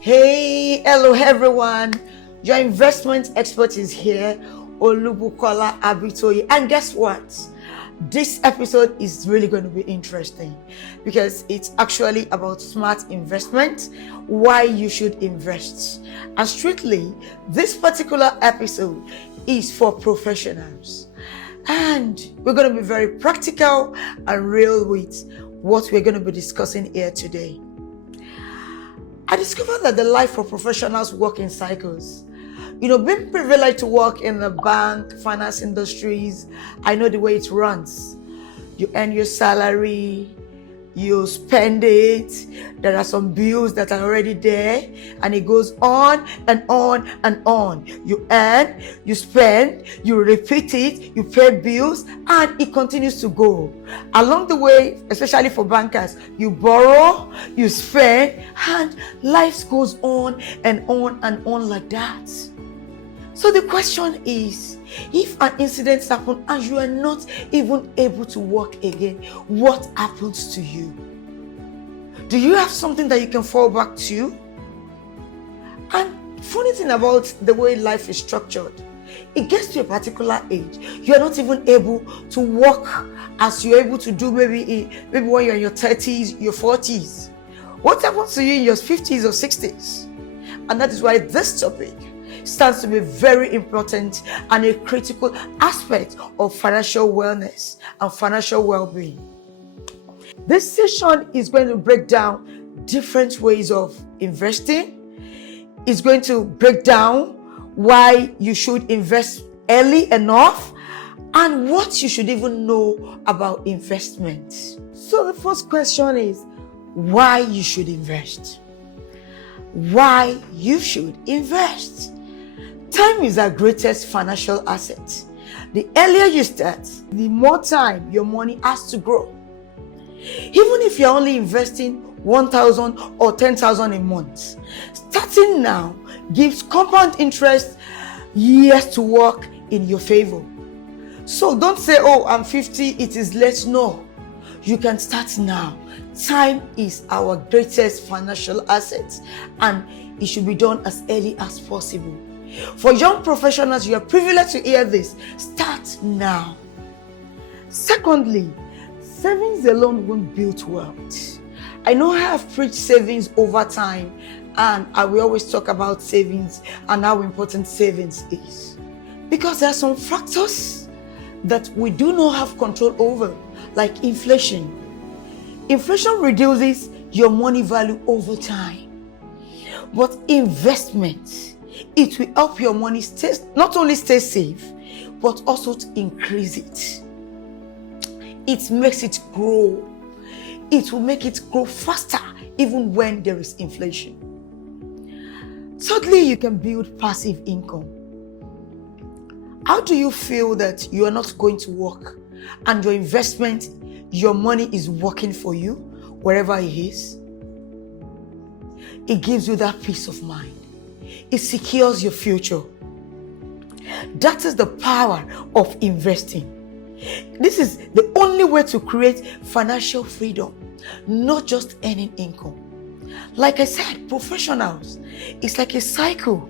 Hey, hello everyone. Your investment expert is here, Olubukola Abitoye. And guess what? This episode is really going to be interesting because it's actually about smart investment, why you should invest. And strictly, this particular episode is for professionals. And we're going to be very practical and real with what we're going to be discussing here today. I discovered that the life for professionals work in cycles. Being privileged to work in the bank, finance industries, I know the way it runs. You earn your salary, you spend it, there are some bills that are already there, and it goes on and on and on. You earn, you spend, you repeat it, you pay bills, and it continues to go. Along the way, especially for bankers, you borrow, you spend, and life goes on and on and on like that. So the question is, if an incident happens and you are not even able to work again, what happens to you? Do you have something that you can fall back to? And funny thing about the way life is structured, it gets to a particular age, you are not even able to work as you're able to do maybe when you're in your 30s, your 40s. What happens to you in your 50s or 60s? And that is why this topic stands to be very important and a critical aspect of financial wellness and financial well-being. This session is going to break down different ways of investing. It's going to break down why you should invest early enough and what you should even know about investment. So the first question is why you should invest. Why you should invest. Time is our greatest financial asset. The earlier you start, the more time your money has to grow. Even if you're only investing 1,000 or 10,000 a month, starting now gives compound interest years to work in your favor. So don't say, oh, I'm 50, it is late. No, you can start now. Time is our greatest financial asset and it should be done as early as possible. For young professionals, you are privileged to hear this. Start now. Secondly, savings alone won't build wealth. I know I have preached savings over time, and I will always talk about savings and how important savings is. Because there are some factors that we do not have control over, like inflation. Inflation reduces your money value over time. But investment, it will help your money not only stay safe, but also to increase it. It makes it grow. It will make it grow faster even when there is inflation. Thirdly, you can build passive income. How do you feel that you are not going to work and your investment, your money is working for you wherever it is? It gives you that peace of mind. It secures your future. That is the power of investing. This is the only way to create financial freedom, not just earning income. Like I said, professionals, it's like a cycle.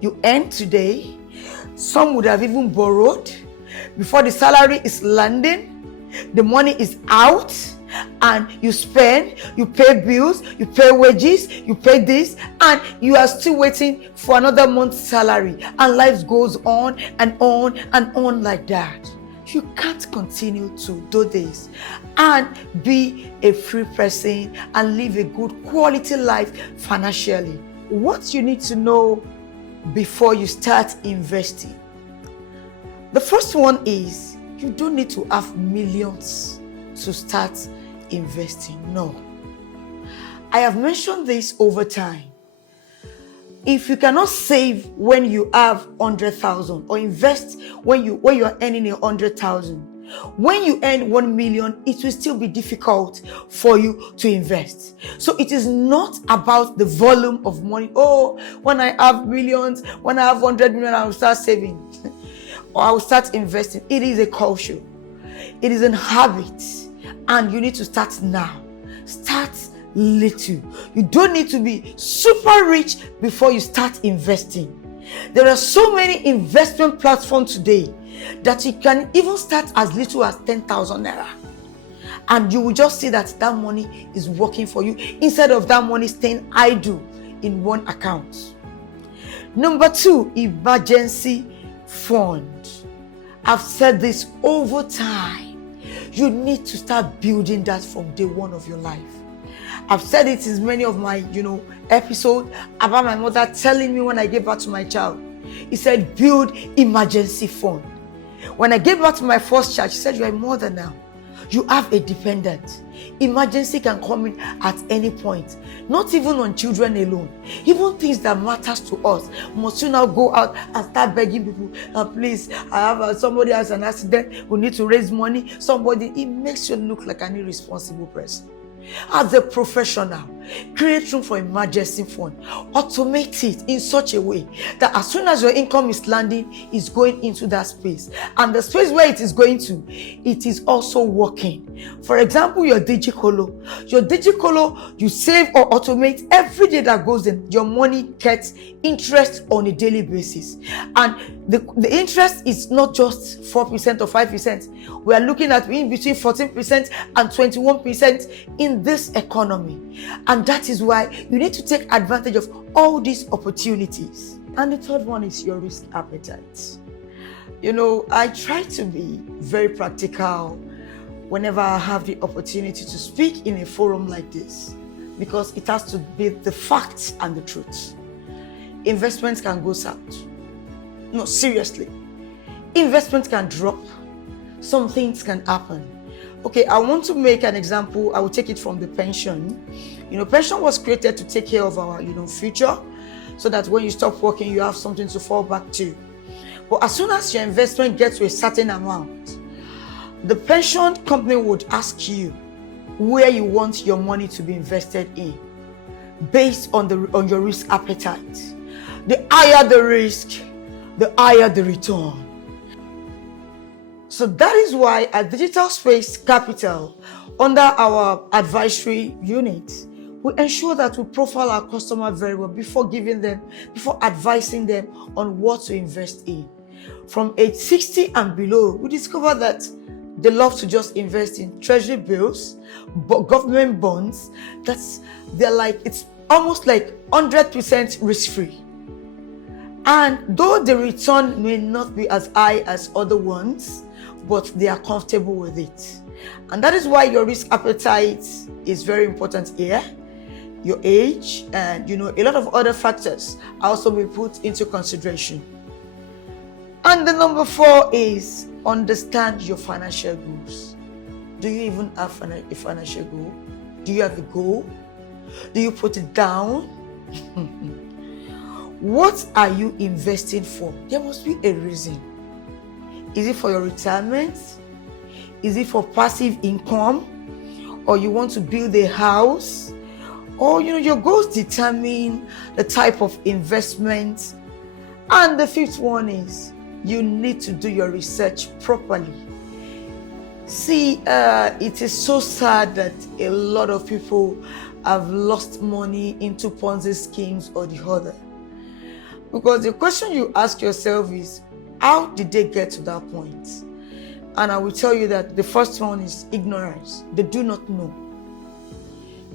You earn today, some would have even borrowed. Before the salary is landing, the money is out, and you spend, you pay bills, you pay wages, you pay this, and you are still waiting for another month's salary, and life goes on and on and on like that. You can't continue to do this and be a free person and live a good quality life financially. What you need to know before you start investing. The first one is you don't need to have millions to start investing. No. I have mentioned this over time. If you cannot save when you have 100,000 or invest when you are earning 100,000, when you earn 1 million, it will still be difficult for you to invest. So it is not about the volume of money. Oh, when I have millions, when I have 100 million, I will start saving or I will start investing. It is a culture. It is a habit, and you need to start now. Start little. You don't need to be super rich before you start investing. There are so many investment platforms today that you can even start as little as 10,000 naira. And you will just see that that money is working for you instead of that money staying idle in one account. Number 2, emergency fund. I've said this over time. You need to start building that from day one of your life. I've said it in many of my, episodes about my mother telling me when I gave birth to my child. He said, build emergency fund. When I gave birth to my first child, she said, you are a mother now. You have a dependent. Emergency can come in at any point. Not even on children alone. Even things that matters to us. Must you now go out and start begging people, please, I have somebody has an accident, we need to raise money. It makes you look like an irresponsible person. As a professional, create room for emergency fund. Automate it in such a way that as soon as your income is landing, it's going into that space. And the space where it is going to, it is also working. For example, your DigiColo. Your DigiColo, you save or automate every day that goes in. Your money gets interest on a daily basis. And the interest is not just 4% or 5%. We are looking at in between 14% and 21% in this economy. And that is why you need to take advantage of all these opportunities. And the third one is your risk appetite. I try to be very practical whenever I have the opportunity to speak in a forum like this, because it has to be the facts and the truth. Investments can go south. No, seriously. Investments can drop. Some things can happen. Okay, I want to make an example. I will take it from the pension. Pension was created to take care of our, future, so that when you stop working, you have something to fall back to. But as soon as your investment gets to a certain amount, the pension company would ask you where you want your money to be invested in, based on your risk appetite. The higher the risk, the higher the return. So that is why at Digital Space Capital, under our advisory unit, we ensure that we profile our customer very well before advising them on what to invest in. From age 60 and below, we discover that they love to just invest in treasury bills, government bonds. It's almost like 100% risk-free. And though the return may not be as high as other ones, but they are comfortable with it. And that is why your risk appetite is very important here. Your age and a lot of other factors also be put into consideration. And the number 4 is understand your financial goals. Do you even have a financial goal? Do you have a goal? Do you put it down? What are you investing for? There must be a reason. Is it for your retirement? Is it for passive income? Or you want to build a house? Or your goals determine the type of investment. And the 5th one is you need to do your research properly. See, it is so sad that a lot of people have lost money into Ponzi schemes or the other. Because the question you ask yourself is, how did they get to that point? And I will tell you that the first one is ignorance. They do not know.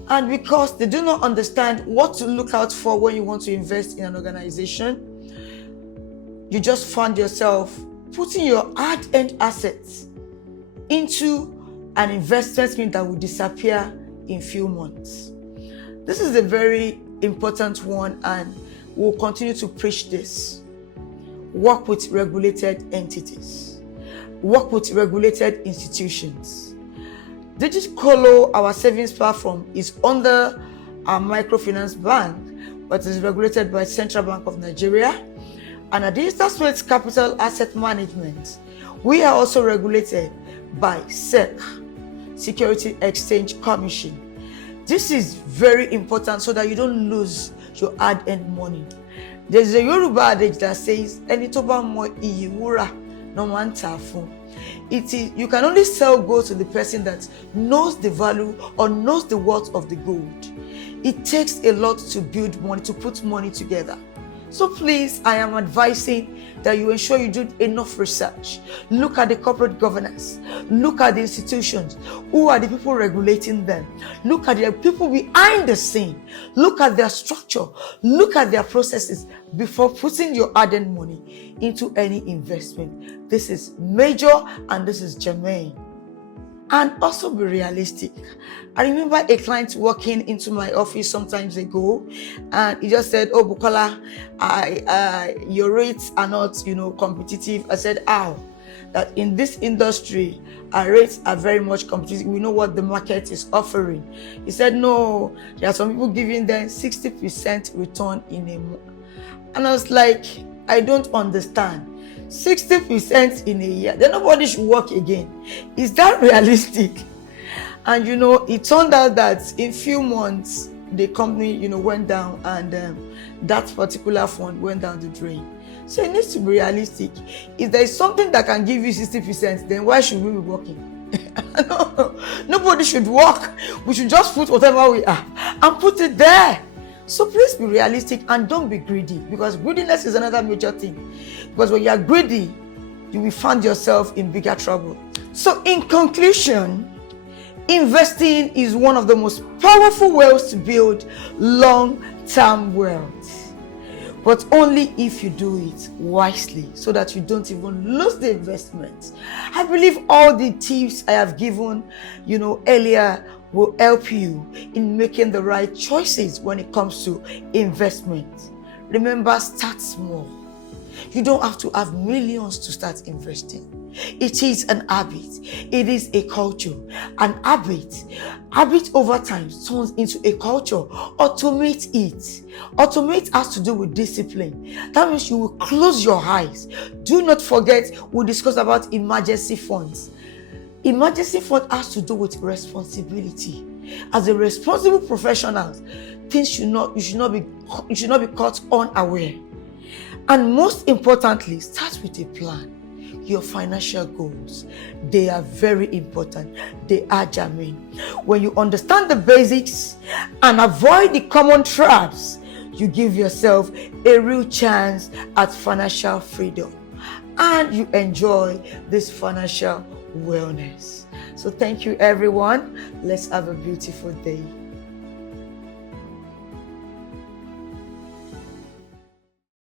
And because they do not understand what to look out for when you want to invest in an organization, you just find yourself putting your hard-earned assets into an investment that will disappear in few months. This is a very important one, and we'll continue to preach this. Work with regulated entities. Work with regulated institutions. DigiColo, our savings platform, is under our microfinance bank, but is regulated by Central Bank of Nigeria. And at Digital Space Capital Asset Management, we are also regulated by SEC, Security Exchange Commission. This is very important so that you don't lose your hard-earned money. There's a Yoruba adage that says, "Ẹni tó bá mọ iyì wúrà ló máa ń tà fún." You can only sell gold to the person that knows the value or knows the worth of the gold. It takes a lot to build money, to put money together. So please, I am advising that you ensure you do enough research. Look at the corporate governance. Look at the institutions. Who are the people regulating them? Look at the people behind the scene. Look at their structure. Look at their processes before putting your hard-earned money into any investment. This is major and this is germane. And also be realistic. I remember a client walking into my office some times ago, and he just said, "Oh, Bukola, your rates are not, competitive." I said, "How? That in this industry, our rates are very much competitive. We know what the market is offering." He said, "No, there are some people giving them 60% return in a month." And I was like, "I don't understand. 60% in a year, then nobody should work again. Is that realistic?" And it turned out that in few months the company went down, and that particular fund went down the drain. So it needs to be realistic. If there is something that can give you 60%, then why should we be working? No, nobody should work. We should just put whatever we have and put it there. So please be realistic and don't be greedy, because greediness is another major thing. Because when you are greedy, you will find yourself in bigger trouble. So in conclusion, investing is one of the most powerful ways to build long-term wealth, but only if you do it wisely, so that you don't even lose the investment. I believe all the tips I have given, earlier will help you in making the right choices when it comes to investment. Remember, start small. You don't have to have millions to start investing. It is an habit. It is a culture. An habit over time turns into a culture. Automate it. Automate has to do with discipline. That means you will close your eyes. Do not forget, we discussed about emergency funds. Emergency fund has to do with responsibility. As a responsible professional, you should not be caught unaware. And most importantly, start with a plan. Your financial goals, they are very important. They are germane. When you understand the basics and avoid the common traps, you give yourself a real chance at financial freedom, and you enjoy this financial wellness. So thank you, everyone. Let's have a beautiful day.